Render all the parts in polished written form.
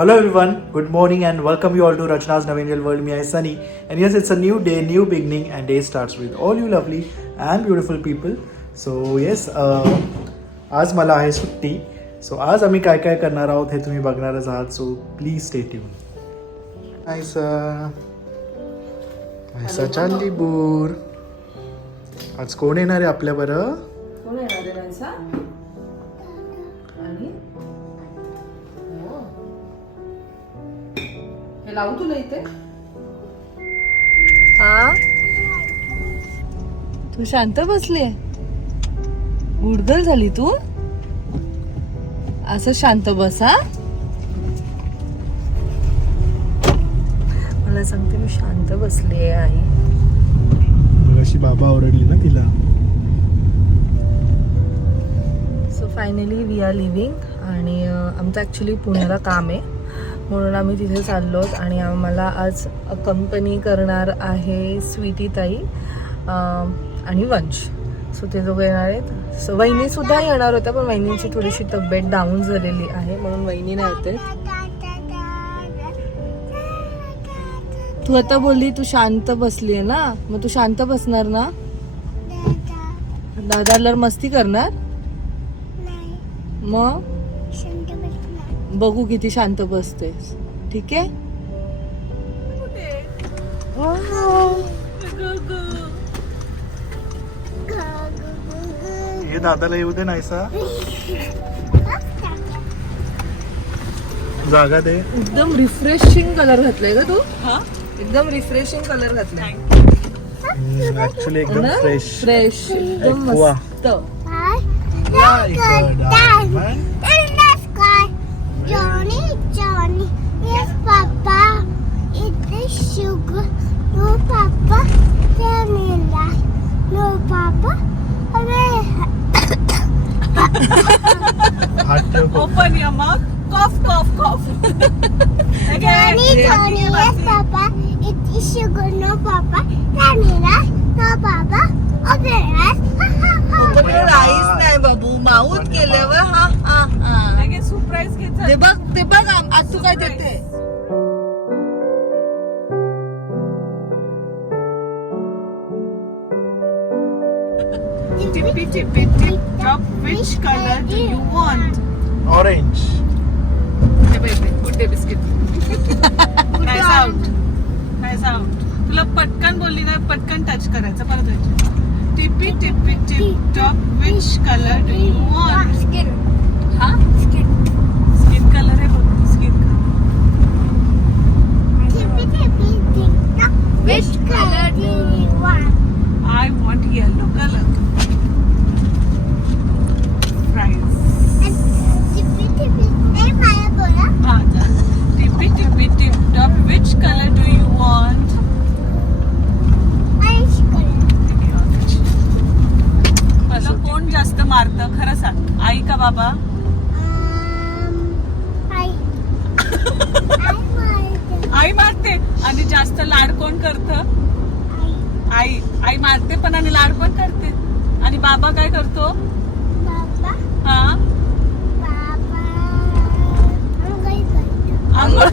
Hello everyone, good morning and welcome you all to Rachna's Navangel World. Me, I Sunny, and yes, it's a new day, new beginning, and day starts with all you lovely and beautiful people. So yes, आज मला आहे सुट्टी. So आज आम्ही काय काय करणार आहोत हे तुम्ही बघणारच आहात. So please stay tune. ऐसा चालली बूर. आज कोण येणार आहे आपल्या बरं? कोण येणार आहे नायसा? आणि हे लावू तुला इथे? हा, तू शांत बसली? गुडगल झाली तू? असं शांत बस. हा, मला सांगते मी शांत बसली आहे. आई अशी बाबा ओरडली ना तिला. So finally we are living आणि आमचं ॲक्च्युली पुण्याला काम आहे म्हणून आम्ही तिथे चाललो आणि आम्हाला आज कंपनी करणार आहे स्वीटी ताई आणि वंश. सो ते दोघं येणार आहेत. सो वहिनीसुद्धा येणार होत्या पण वहिनींची थोडीशी तब्येत डाऊन झालेली आहे म्हणून वहिनी नाही होते. तू आता बोलली तू शांत बसली आहे ना, मग तू शांत बसणार ना? दादाला मस्ती करणार? मग बघू किती शांत बसते. ठीक आहे. हे दादाला येऊ दे नाहीसा. जागा दे. एकदम रिफ्रेशिंग कलर घातलाय का तू? एकदम रिफ्रेशिंग कलर घातलाय. ऍक्च्युली एकदम फ्रेश फ्रेश एकदम मस्त. Johnny, yes, Papa. It is sugar. No, Papa. Vanilla. No, Papa. Open your mouth. Cough, cough, cough. Johnny, yes, Papa. It is sugar. No, Papa. Vanilla. No, Papa. Open your rice नाही बाबू, mouth केल्यावर हा हा हा. Surprise घेत. ते बघ आज तू काय देते. Tippy tippy tip top, which color do you want? Orange. Good day biscuit. Nice out. Nice out. तुला पटकन बोलली ना, पटकन टच करायचं. परत tippy tippy tip top, which color do you want? Skin. हा, Skin. स्किन कलर आहे बघ. Skin Tippy tippy tick tock. Which color do you want? I want yellow color. Fries. Tippy tippy. Hey, Maya bola. हा, tippy tippy tip top, which color do you want? Orange color. मला कोण जास्त मारतं खरं सांग, आई का बाबा? आई मारते. आणि जास्त लाड कोण करतं? आई. आई मारते पण आणि लाड पण करते. आणि बाबा काय करतो? Papa. हा, Papa. आंघोळ.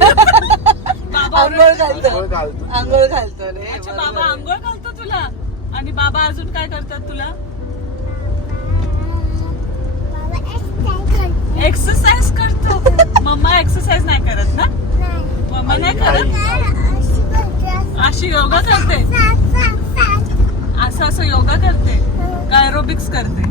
बाबा आंघोळ घालतो. घालतो. आंघोळ घालतो रे. अच्छा, बाबा आंघोळ घालतो तुला. आणि बाबा अजून काय करतात तुला? एक्सरसाइज करतो. मम्मा एक्सरसाइज नाही करत ना? मम्मा नाही करत. अशी योगा करते. असं योगा करते का एरोबिक्स करते?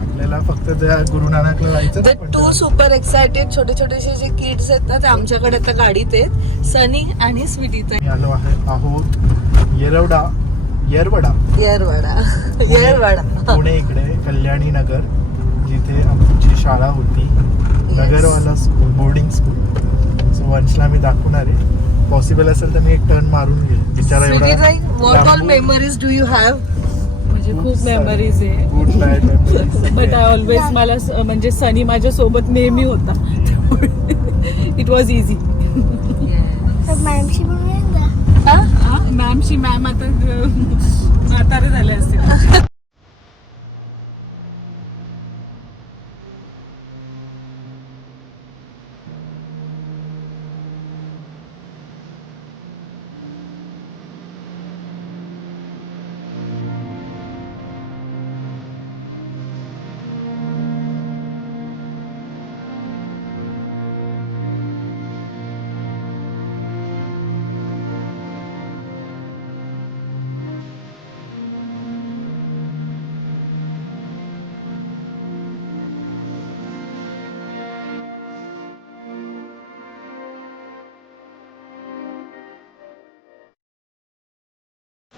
आपल्याला फक्त त्या गुरु नानकला जायचं. ते टू सुपर एक्साइटेड छोटे छोटेसे जे किड्स आहेत ना, ते आमच्याकडे आता गाडीत आहेत. सनी आणि स्वीटीचा. मी आलो आहोत येरवडा. पुणे इकडे कल्याणी नगर, जिथे आमची शाळा होती. Nagarwala school, boarding school. So वंशला मी दाखवणार आहे. पॉसिबल असेल तर मी एक टर्न मारून घेईल. बिचारा एवढा what all memories do you have? म्हणजे खूप मेमरीज आहे. Good life. But I always मला म्हणजे सनी माझ्या सोबत नेहमी होता. It was easy. मॅमशी मॅम आता म्हातारे झाले असतील.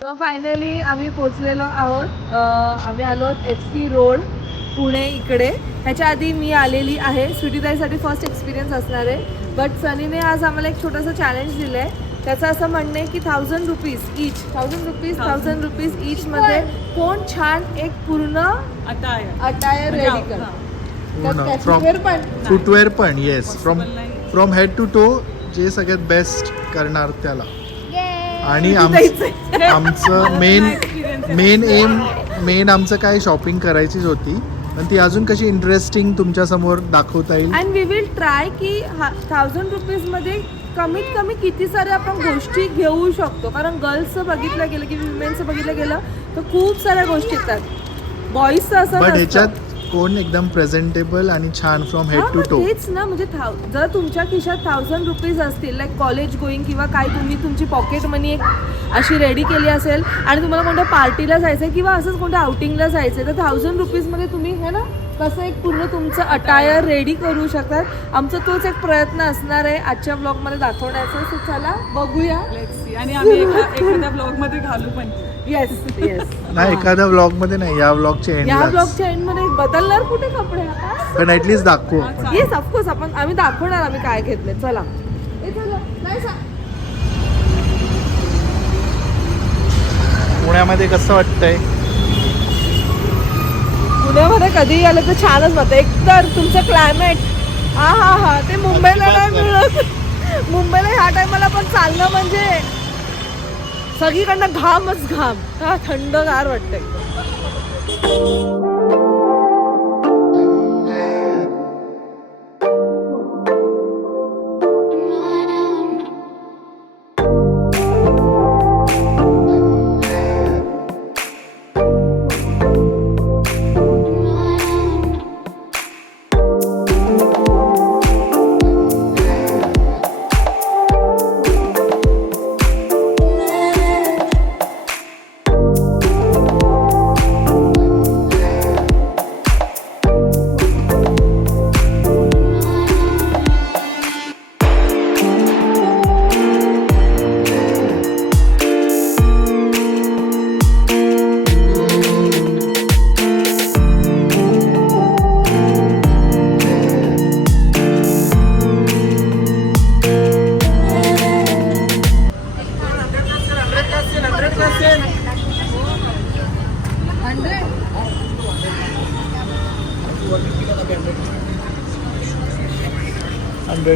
सो फायनली आम्ही पोचलेलो आहोत. आम्ही आलो FC रोड पुणे इकडे. ह्याच्या आधी मी आलेली आहे. स्वीटीताईसाठी फर्स्ट एक्सपिरियन्स असणार आहे. बट सनीने आज आम्हाला एक छोटंसं चॅलेंज दिलं आहे. त्याचं असं म्हणणं आहे की 1000 रुपीज ईच, 1000 रुपीज ईच मध्ये कोण छान एक पूर्ण अटायर रेडी कर. फुटवेअर पण yes from head to toe जे सगळ्यात बेस्ट करणार त्याला. आणि आमचं मेन आमचं काय शॉपिंग करायचीच होती पण ती अजून कशी इंटरेस्टिंग तुमच्या समोर दाखवता येईल. अँड वी विल ट्राय की 1000 रुपीज मध्ये कमीत कमी किती साऱ्या आपण गोष्टी घेऊ शकतो. कारण गर्ल्सचं बघितलं गेलं की विमेन्सचं बघितलं गेलं तर खूप साऱ्या गोष्टी येतात. बॉईजचं असं बट नसतं. ह्याच्यात कोण एकदम प्रेझेंटेबल आणि छान फ्रॉम हेड टू टो. तेच ना, म्हणजे जर तुमच्या खिशात 1000 रुपीज असतील लाईक कॉलेज गोईंग किंवा काय तुम्ही तुमची पॉकेट मनी एक अशी रेडी केली असेल आणि तुम्हाला कोणत्या पार्टीला जायचंय किंवा असंच कोणत्या आउटिंगला जायचंय तर 1000 रुपीजमध्ये तुम्ही हे ना कसं एक पूर्ण तुमचं अटायर रेडी करू शकतात. आमचा तोच एक प्रयत्न असणार आहे आजच्या ब्लॉगमध्ये दाखवण्याचा. सो चला बघूया आणि आम्ही एखाद्या ब्लॉग मध्ये घालू पण. Yes yes. नाही एखाद्या व्लॉग मध्ये नाही, या व्लॉगच्या या एंडला. ब्लॉगच्या एंड मध्ये बदलणार कुठे कपडे आता. पण ऍटलीस्ट दाखवू आपण. येस ऑफकोर्स आम्ही दाखवणार आम्ही काय घेतले. चला नाही पुण्यामध्ये कसं वाटतंय. पुण्यामध्ये कधीही आलं तर छानच वाटतं. एकतर तुमचं क्लायमेट हा ते मुंबईला नाही मिळत. मुंबईला ह्या टायमाला पण चालणं म्हणजे सगळीकडनं घामच घाम. हा थंडगार वाटतंय.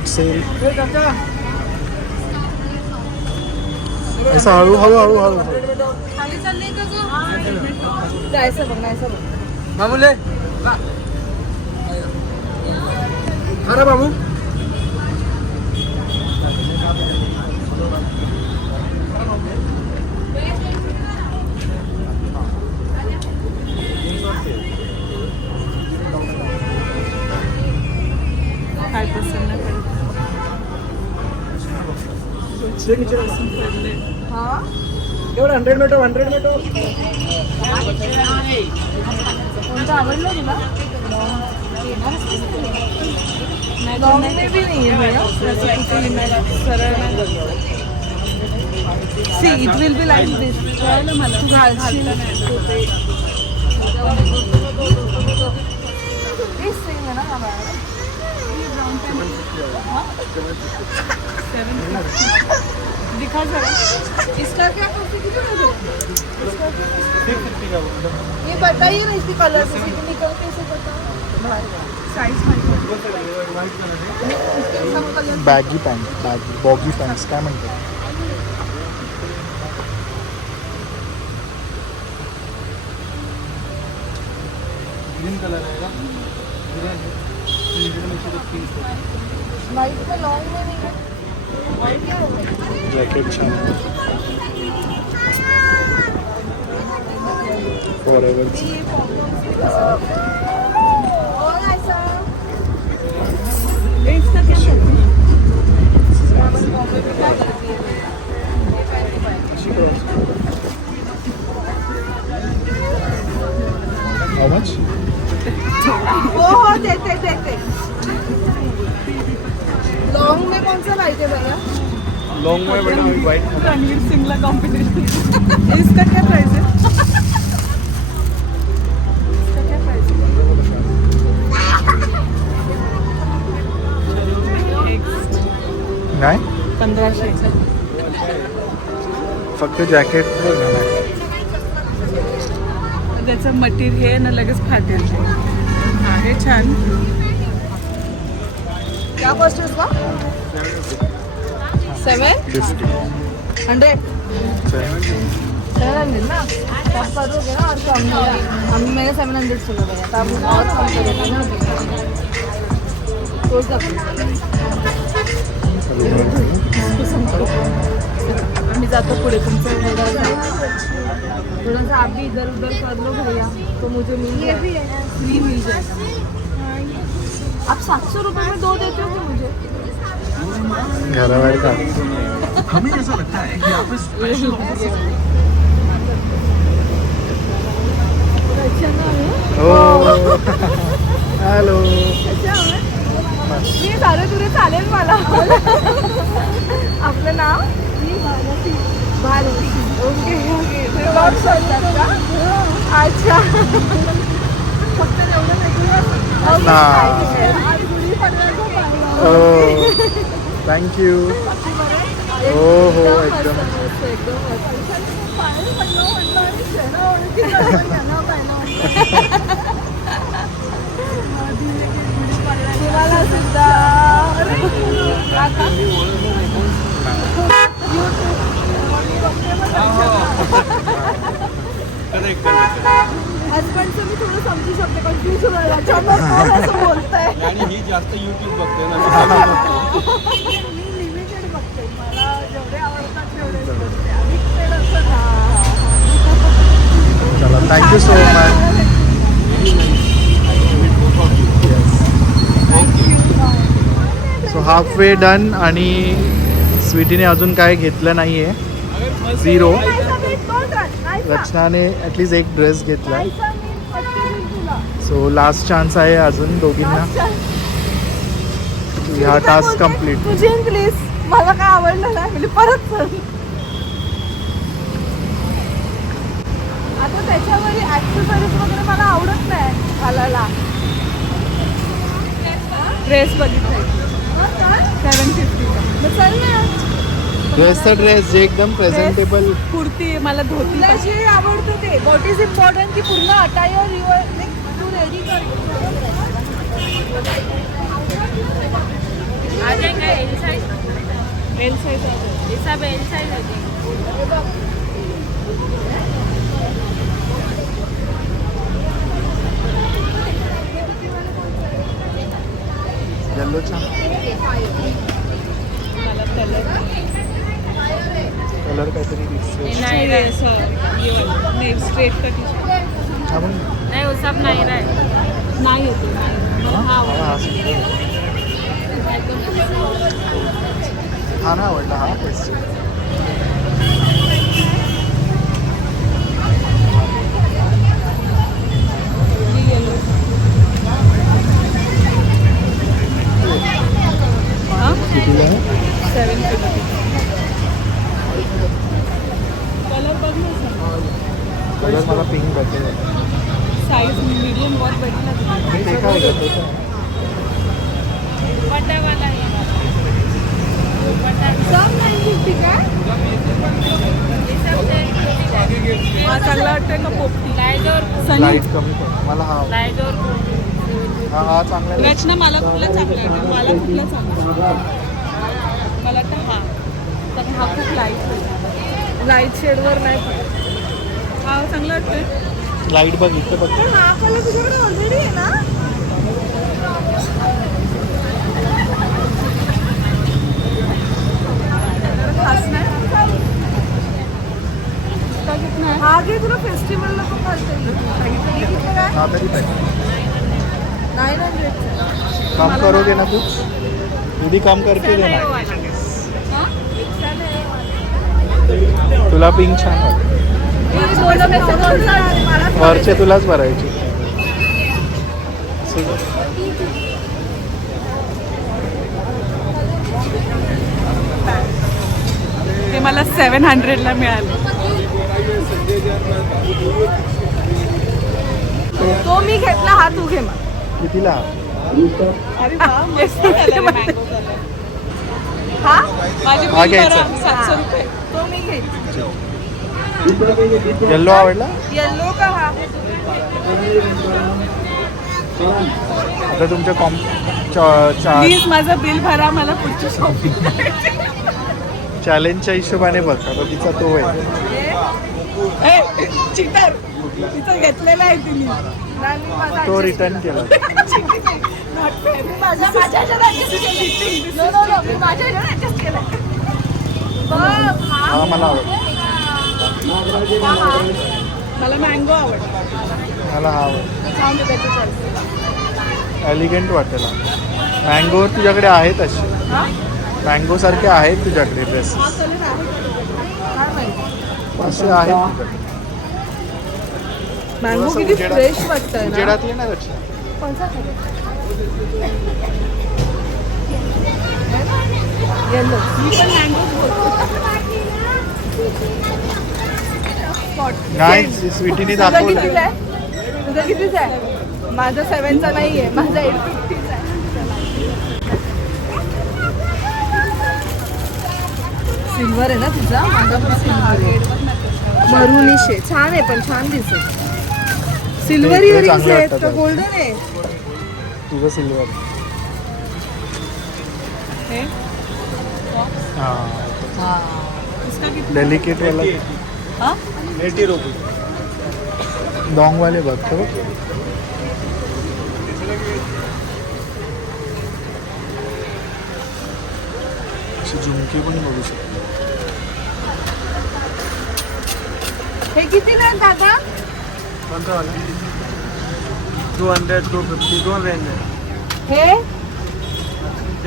सेल असं हळू जायचं बघ नाही बघ मामूले अरे बाबू काय पसंत नाही पडत. हा 100 मीटर कोणतं आवडलं तुला. लॉंग में भी नहीं है भैया. See it will be like this. तू घालशील सेम आहे ना हा बाळा. दिखा जरा इसका क्या ये बताइए ना इसकी कलर से निकल कैसे बताओ. Size baggy pant boggy pants काय म्हणतात. ग्रीन कलर आहे का. वाइट में लॉन्ग में नहीं है. जॅकेट छान फॉरएव्हरची. और ऐसा इसका क्या How much? हो देते. लॉन्ग में कौन सा पाहिजे बघा. लॉन्ग में मैडम अभी वाइट रणवीर सिंगला कॉम्पिटिशन इसका क्या प्राइस है? इसका क्या प्राइस है? नाही 1500. फक्त जॅकेट त्याचं मटेरियल हे ना लगेच फाटेल ते. आहे छान. क्या कॉस्ट है इसका? 700 700 ना, तब करोगे ना और कम होगा। हम मैंने 700 सुना था, तब और कम करोगे ना। तो आम्ही जातो पुढे तुमचं थोड़ा सा आप भी इधर उधर कर लो भैया, तो मुझे मिल जाएगा, फ्री मिल जाएगा। आप 700 रुपये में 2 देते हो क्या मुझे? घराबाहेर का हमें ऐसा लगता है कि आप इस हो हॅलो मी सारे तुरे चालेल मला. आपलं नाव भारती. Okay okay. ब्लॉग करतात का? अच्छा. फक्त एवढं ना. हो थँक्यू. हो हो एकदम तुम्हाला सुद्धा हजबंडचं मी थोडं समजू शकते, कन्फ्युज व्हायला असं बोलताय. आणि ही जास्त युट्यूब बघते ना. मी लिमिटेड बघते, मला जेवढे आवडतात तेवढे बघते. Addicted असं ना. चला thank you so much. So half way done आणि स्वीटीने अजून काय घेतलं नाही आहे. 0. रचनाने ॲटलिस्ट एक ड्रेस घेतला. सो लास्ट चान्स आहे अजून दोघींना. हा टास्क कम्प्लीट. तुझी प्लीज, मला काय आवडलं नाही म्हणजे परत चल. आता त्याच्यामध्ये ॲक्सेसरीज वगैरे मला आवडत नाही घालायला. ड्रेस बघितलाय 750. मग चल ना. ड्रेसचा ड्रेस जे एकदम प्रेझेंटेबल. कुर्ती मला धोती तुला जे आवडतं ते. व्हॉट इज इम्पॉर्टंट की पूर्ण अटायर युअर तू रेडी कर. आ जाएगा एल साइज. एल साइज ये सब एल साइज है. येल्लोचा मला कलर कलर काहीतरी नहीं रहा है. नाही स्ट्रेट कटी आपण नहीं वो सब नहीं रहा है. नाही होते. हा ना आवडला हा टेस्ट. कितीला आहे? 750. कलर बघ ना कलर मला पिंक भेटेल. साइज मीडियम बहुत बढ़िया. ते काय आहे का ते काय? बड़ा वाला है. सब 950 काय? ये सब 1050 हा चांगला वाटतोय का पोपटी? लाइट और सनी लाईट कमी कर. मला हा लाइट और हा हा चांगला आहे. रचना मला कुठला चांगला वाटतो? मला कुठला चांगला मला वाटतं हा. तर हा खूप लाईट लाईट शेडवर नाही पडत. हा चांगला वाटतोय. लाईट बघ इथे बघ. पण हा कलर तुझ्याकडे ऑलरेडी आहे ना. खास नाही का कितना है? हा घे, तुला फेस्टिवलला पण घालता येईल. किती काय? हा तरी पाहिजे. 900. काम करोगे ना कुछ दीदी काम करके देना. तुला पिंक छान वाटत. वरचे तुलाच भरायची. ते मला 700ला मिळालं. तो मी घेतला, हा तू घे मग. कितीला? अरे वा, मस्त झालं mango color. हा माझे हा bill घ्यायचा. भरा, 700 रुपये. तो मी घेतला. येल्लो आवडला? येल्लो का हा? आता तुमच्या प्लीज माझं बिल भरा, मला पुढची शॉपिंग. चॅलेंजच्या हिशोबाने बघ, आता तिचा तो आहे. चिटर तिचं घेतलेलं आहे तिने. तो रिटर्न केला. हा मला आवडला. मला मँगो आवडतो. मला हा आवडला. एलिगंट वाटेल. मँगो तुझ्याकडे आहेत असे, मँगो सारखे आहेत तुझ्याकडे ड्रेसेस असे आहेत तुझ्याकडे. मँगो किती फ्रेश वाटतंय ना. उजेडातले ना रचना. येलो. मी पण मँगो नाही, स्वीटीने तुझं दाखवलं. कितीचं आहे? तुझं कितीचं आहे? माझं 7चा नाही आहे, माझा 850चा आहे. सिल्वर आहे ना तुझा? माझा पण सिल्वर आहे. मरुनिश आहे, छान आहे, पण छान दिसेल. सिल्वर ते इयरिंग्स चांगलं आहेत वाटतं का ते. गोल्डन आहे? तुझं सिल्वर. हे हा, इसका किती? डेलिकेट वाला. हा? 80 रुपये. लॉंग वाले बघतो. अशी झुमकी पण बघू शकतो. हे किती नाही दादा? 200, 250, दोन रेंज आहे. हे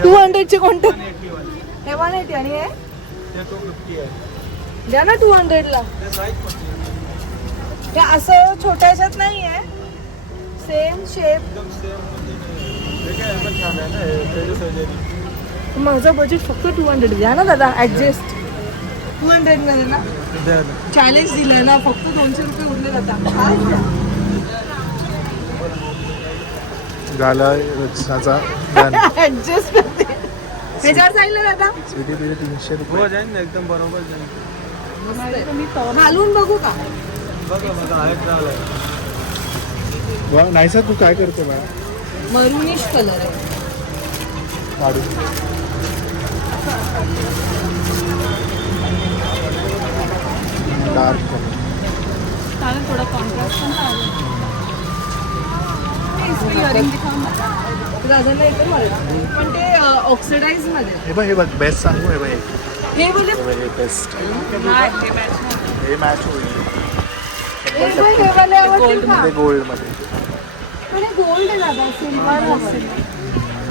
200 चे कोणते? हे 180 आणि हे ते 250 आहे. द्या ना 200 ला. ते साईज हे असं छोट्या ह्याच्यात नाही आहे, सेम शेप. एकदम सेम हे काय पण छान आहे ना, हे त्याच्या साईज आहे. माझं बजेट फक्त 200 द्या ना दादा, ऍडजस्ट. 200 मध्ये ना द्या. चॅलेंज दिलंय ना, फक्त 200 रुपये उरले जातात. झाला रचनाचा. ऍडजस्ट करते. ह्याच्यावर जाईल ना दादा? स्वीटी तुझे 300 हो रुपये. जाईन ना, एकदम बरोबर जाईन. मी top घालून बघू का? बघा बघा, आहे ट्रायल आहे. वा, नाहीसा तू काय करतो बा? मरुनिश कलर आहे. काढू. Dark colour. चालेल, थोडा कॉन्ट्रास्ट पण चालेल. हे इसमें इयरिंग दिखाऊं ना? दादाला येतं मला, पण ते ऑक्सिडाइज मध्ये. हे बघ, हे बघ, बेस्ट सांगू. हे बघ, हे बोले हे बेस्ट. नाही, हे match नाही. हे मॅच होईल हे पण हे वाले आवडतील का? ते गोल्ड मध्ये. पण हे गोल्ड आहे दादा, सिल्वर हवं.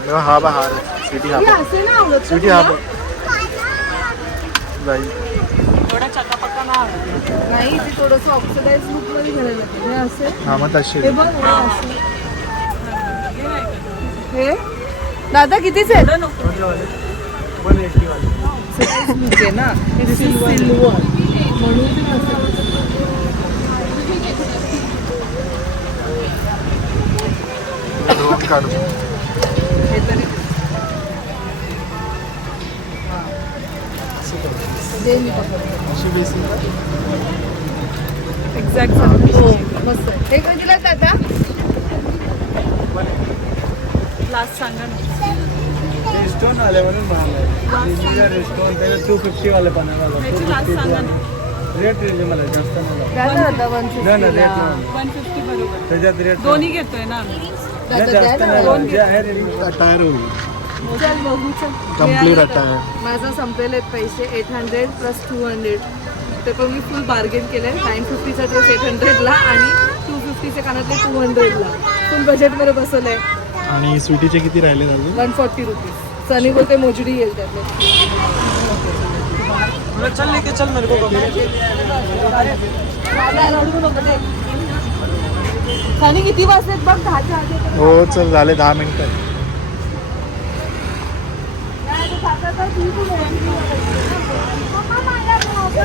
तेव्हा हा बा, हा स्वीटी, हा हे बघ. असे ना आवडत स्वीटी, हा बघ. जाईल. थोडा चकापका ना आवडत. नाही, ते थोडंसं ऑक्सिडाइज लुक मध्ये घालायला लागतं. हे असे, हा मग तसे. हे बघ, हे असे. हे दादा कितीच आहे? 180 वाले. ऑक्सिडाइज लुक आहे ना, हे सिल्वर म्हणून ते तसं. दोन काढू. हे तरी दे मी पकडतो. अशी बेसिक. एक्झॅक्ट हो, मस्त आहे. हे काय दिलं दादा? लास्ट सांगा ना. ते स्टोन आले म्हणून महाग आहे. स्टोन त्याला 250 वाले पण आहे. ह्याची लास्ट सांगा ना. रेट रेंज मला जास्त नाही. द्या ना दादा 150 नाही ना, रेट ला. नाही. 150 बरोबर. त्याच्यात रेट दोन्ही घेतोय ना आम्ही. दादा नाही, द्या जास्त ना. नाही. जे आहे रेट अटायर होईल. चल बघू चल. Complete attire. माझा संपलेले आहेत पैसे 800 प्लस 200. ते पण मी फुल बार्गेन केलंय. 950चा ड्रेस 800 ला आणि 250चे कानातले 200 ला. फुल बजेटमध्ये बसवलंय. आणि स्वीटीचे किती राहिले अजून? 140 रुपीज. सनी बोलते मोजडी येईल त्यातले. चल लेके चल मेरे को. सनी किती वाजलेत बघ? 10च्या आधी. हो चल, झाले 10 मिनिटं. मम्मा मला do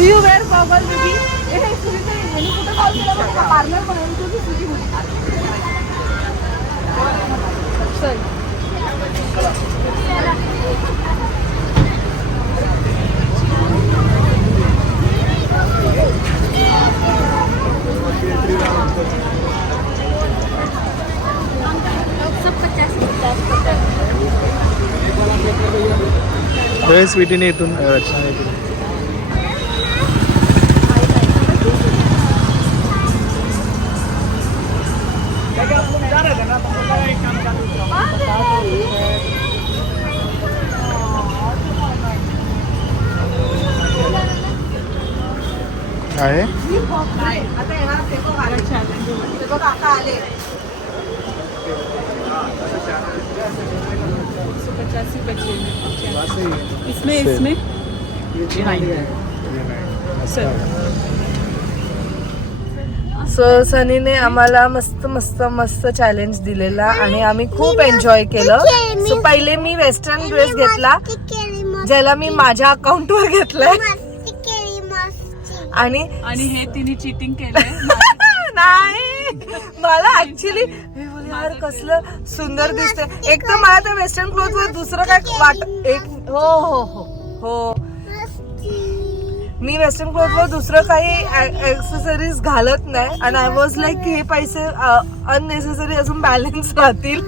you wear goggle baby? कुठं कॉल केला बघा पार्लर चल. स्वीटीने इथून रचना इथून. आहे आता येणार ते बघ आता आले. 85 इसमें सो सनीने आम्हाला मस्त मस्त मस्त चॅलेंज दिलेला आणि आम्ही खूप एन्जॉय केलं. सो पहिले मी वेस्टर्न ड्रेस घेतला ज्याला मी माझ्या अकाउंटवर घेतलाय आणि हे तिने चिटिंग केलंय. नाही मला ऍक्च्युली यार कसलं सुंदर दिसतंय. एक तर मला त्या वेस्टर्न क्लोथ वर दुसरं काय वाट एक हो हो हो हो मी वेस्टर्न क्लोथ वर दुसरं काही एक्सेसरीज घालत नाही आणि आय वॉज लाईक हे पैसे अननेसेसरी अजून बॅलन्स राहतील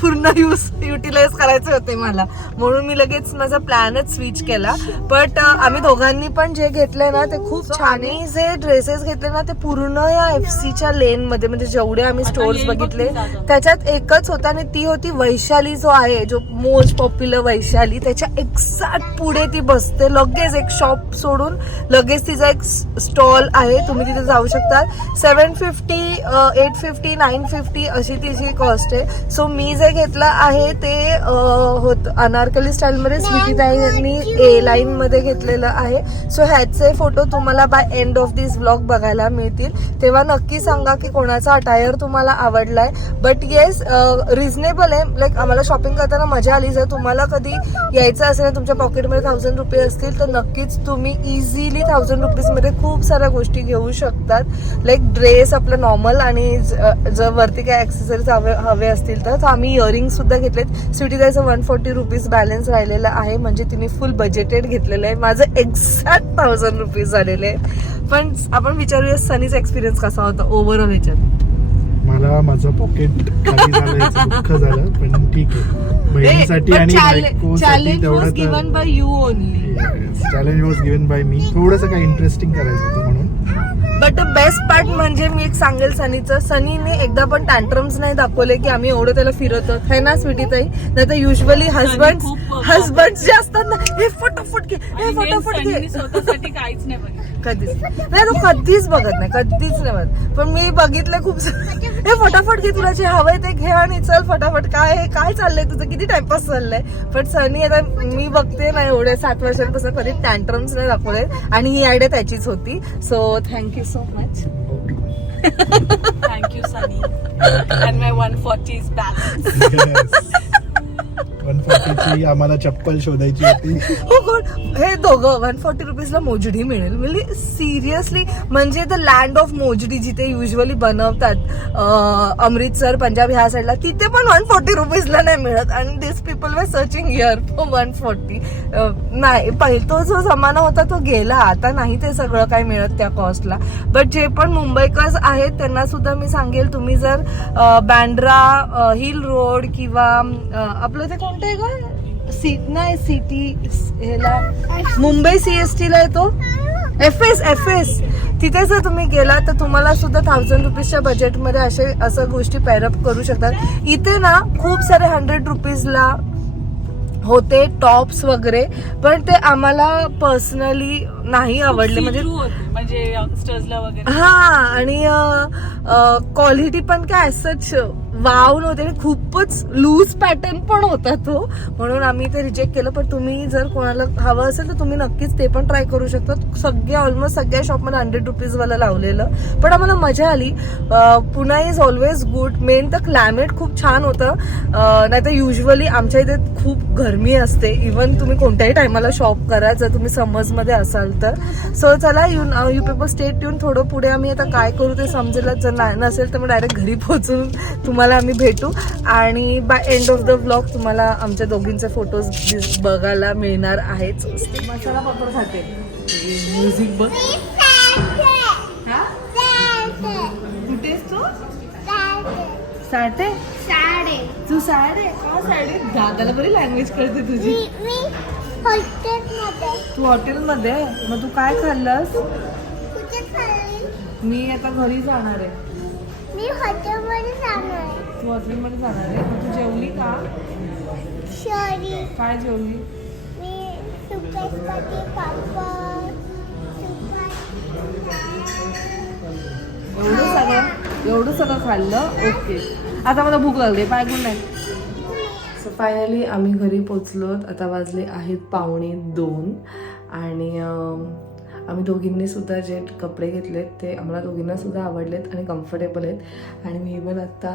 पूर्ण युटिलाइज करायचे होते मला म्हणून मी लगेच माझा प्लॅनच स्विच केला. बट आम्ही दोघांनी पण जे घेतलंय ना ते खूप छान आहे. जे ड्रेसेस घेतले ना ते पूर्ण या एफसीच्या लेन मध्ये म्हणजे जेवढे आम्ही स्टोर्स बघितले त्याच्यात एकच होता आणि ती होती वैशाली जो आहे जो मोस्ट पॉप्युलर वैशाली त्याच्या एक्झॅक्ट पुढे ती बसते. लगेच एक शॉप सोडून लगेच तिचा एक स्टॉल आहे तुम्ही तिथे जाऊ शकता. 750 850 950 अशी तिची कॉस्ट आहे. सो मी जे घेतलं आहे ते होत अनारकली स्टाईल मध्ये स्वीटीताईंनी ए लाईन मध्ये घेतलेलं आहे. सो ह्याचे फोटो तुम्हाला by end of this vlog बघायला मिळतील तेव्हा नक्की सांगा की कोणाचा अटायर तुम्हाला आवडलाय. बट येस रिझनेबल आहे. लाईक आम्हाला शॉपिंग करताना मजा आली. जर तुम्हाला कधी यायचं असेल ना तुमच्या पॉकेटमध्ये 1000 रुपये असतील तर नक्कीच तुम्ही इझिली 1000 रुपीज मध्ये खूप साऱ्या गोष्टी घेऊ शकतात. लाईक ड्रेस आपलं नॉर्मल आणि जर वरती काय ऍक्सेसरीज हवे असतील तर आम्ही इयरिंग सुद्धा घेतलेत. स्वीटीताईचं 140 रुपीज बॅलन्स राहिलेलं आहे म्हणजे तिने फुल बजेटेड घेतलेलं आहे. माझं एक्झॅक्ट 1000 रुपीज झालेले आहेत. पण आपण विचारूया सनीचा एक्सपिरियन्स कसा होता ओव्हरऑल ह्याच्यात. मला माझं पॉकेट खाली झालं याचं दुःख झालं पण ठीक आहे बहिणीसाठी आणि बायकोसाठी तेवढं given by you only. Challenge was given by me. थोडंसं काही इंटरेस्टिंग करायचं होतं म्हणून. बट द बेस्ट पार्ट म्हणजे मी एक सांगेल सनीचं सनीने एकदा पण टँट्रम्स नाही दाखवले की आम्ही एवढं त्याला फिरवतो है ना स्वीटीताई. नाही तर युजली हजबंड जे असतात ना हे फटाफट घे हे फटाफट घे स्वतःसाठी काहीच नाही बघितलं कधीच नाही तो कधीच बघत नाही कधीच नाही बघत. पण मी बघितलं खूप हे फटाफट घे तुला जे हवंय ते घे आणि चल फटाफट काय चाललंय तुझं किती टाइमपास चाललंय. पण सनी आता मी बघते ना एवढे 7 वर्षांपासून कधी टँट्रम्स नाही दाखवले आणि ही आयडिया त्याचीच होती. So thank you so much. Thank you, Sunny. And my 140 is back. 140ची आम्हाला चप्पल शोधायची होती. हो गुड. हे दोघं 140 रुपीजला मोजडी मिळेल म्हणजे सिरियसली म्हणजे द लँड ऑफ मोजडी जिथे युजली बनवतात अमृतसर पंजाब ह्या साईडला तिथे पण 140 रुपीजला नाही मिळत आणि this people are searching here for 140. नाही पहिला तो जो जमाना होता तो गेला आता नाही ते सगळं काही मिळत त्या कॉस्टला. बट जे पण मुंबईकर्स आहेत त्यांना सुद्धा मी सांगेल तुम्ही जर बांद्रा हिल रोड किंवा आपलं ते कोणतं आहे का नाही सिटी ह्याला मुंबई CST ला येतो FS तिथे जर तुम्ही गेला तर तुम्हाला सुद्धा 1000 रुपीजच्या बजेटमध्ये असं गोष्टी पेअरअप करू शकतात. इथे ना खूप सारे 100 रुपीजला होते टॉप्स वगैरे पण ते आम्हाला पर्सनली नाही आवडले म्हणजे यंगस्टर्सला वगैरे. हा आणि क्वालिटी पण काय सच वाव नव्हते आणि खूपच लूज पॅटर्न पण होता तो, म्हणून आम्ही ते रिजेक्ट केलं. पण तुम्ही जर कोणाला हवं असेल तर तुम्ही नक्कीच ते पण ट्राय करू शकता. सगळे ऑलमोस्ट सगळ्या शॉपमध्ये 100 रुपीजवाला लावलेलं, पण आम्हाला मजा आली. Pune is always good. Main तर क्लायमेट खूप छान होतं, नाही तर युजली आमच्या इथे खूप गरमी असते. इवन तुम्ही कोणत्याही टायमाला शॉप करा जर तुम्ही समर्समध्ये असाल तर. सो चला यू पीपल स्टे ट्यून. थोडं पुढे आम्ही आता काय करू ते समजेल. जर नसेल तर मग डायरेक्ट घरी पोहोचून तुम्हाला आम्ही भेटू आणि by end of the vlog तुम्हाला आमच्या दोघींचे फोटोज बघायला मिळणार आहेत. मसाला पापड खाते. म्युझिक बघ. कुठेस तू? साठे तू साडे का साडे दादाला बरी लँग्वेज कळते तुझी. तू हॉटेलमध्ये. मग तू काय खाल्लंस? मी आता घरी जाणार आहे. मी हॉटेलमध्ये जाणार आहे. तू हॉटेलमध्ये जाणार आहे. मग तू जेवली का? सॉरी. काय जेवली? मी सुकटपटी पापड एवढं सगळं खाल्लं. ओके, आता मला भूक लागली. Bye, good night. So finally आम्ही घरी पोचलो. आता वाजले आहेत 1:45 आणि आम्ही दोघींनी सुद्धा जे कपडे घेतलेत ते आम्हाला दोघींना सुद्धा आवडलेत आणि कम्फर्टेबल आहेत. आणि मी पण आत्ता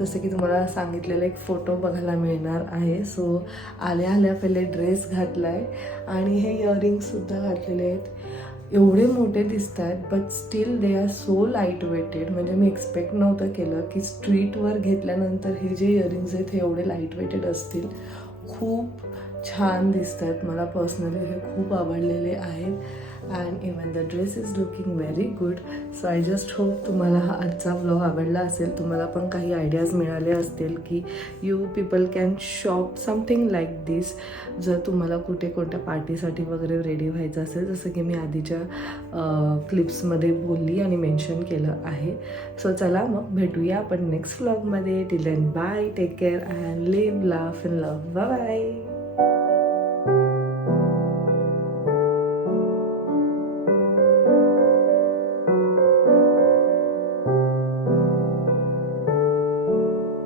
जसं की तुम्हाला सांगितलेलं एक फोटो बघायला मिळणार आहे. सो आल्या आल्या पहिले ड्रेस घातला आहे आणि हे इयरिंग्ससुद्धा घातलेले आहेत. एवढे मोठे दिसत आहेत but still they are so light weighted. म्हणजे मी एक्सपेक्ट नव्हतं केलं की स्ट्रीटवर घेतल्यानंतर हे जे इयरिंग्स आहेत हे एवढे लाईट वेटेड असतील. खूप छान दिसत आहेत. मला पर्सनली हे खूप आवडलेले आहेत. And even the dress is looking very good. So I just hope तुम्हाला हा आजचा व्लॉग आवडला असेल. तुम्हाला पण काही आयडियाज मिळाले असतील की you people can shop something like this जर तुम्हाला कुठे कोणत्या पार्टीसाठी वगैरे रेडी व्हायचं असेल, जसं की मी आधीच्या क्लिप्समध्ये बोलली आणि मेन्शन केलं आहे. सो चला मग भेटूया आपण नेक्स्ट व्लॉगमध्ये. Till then bye, take care and live, laugh and love. Bye bye.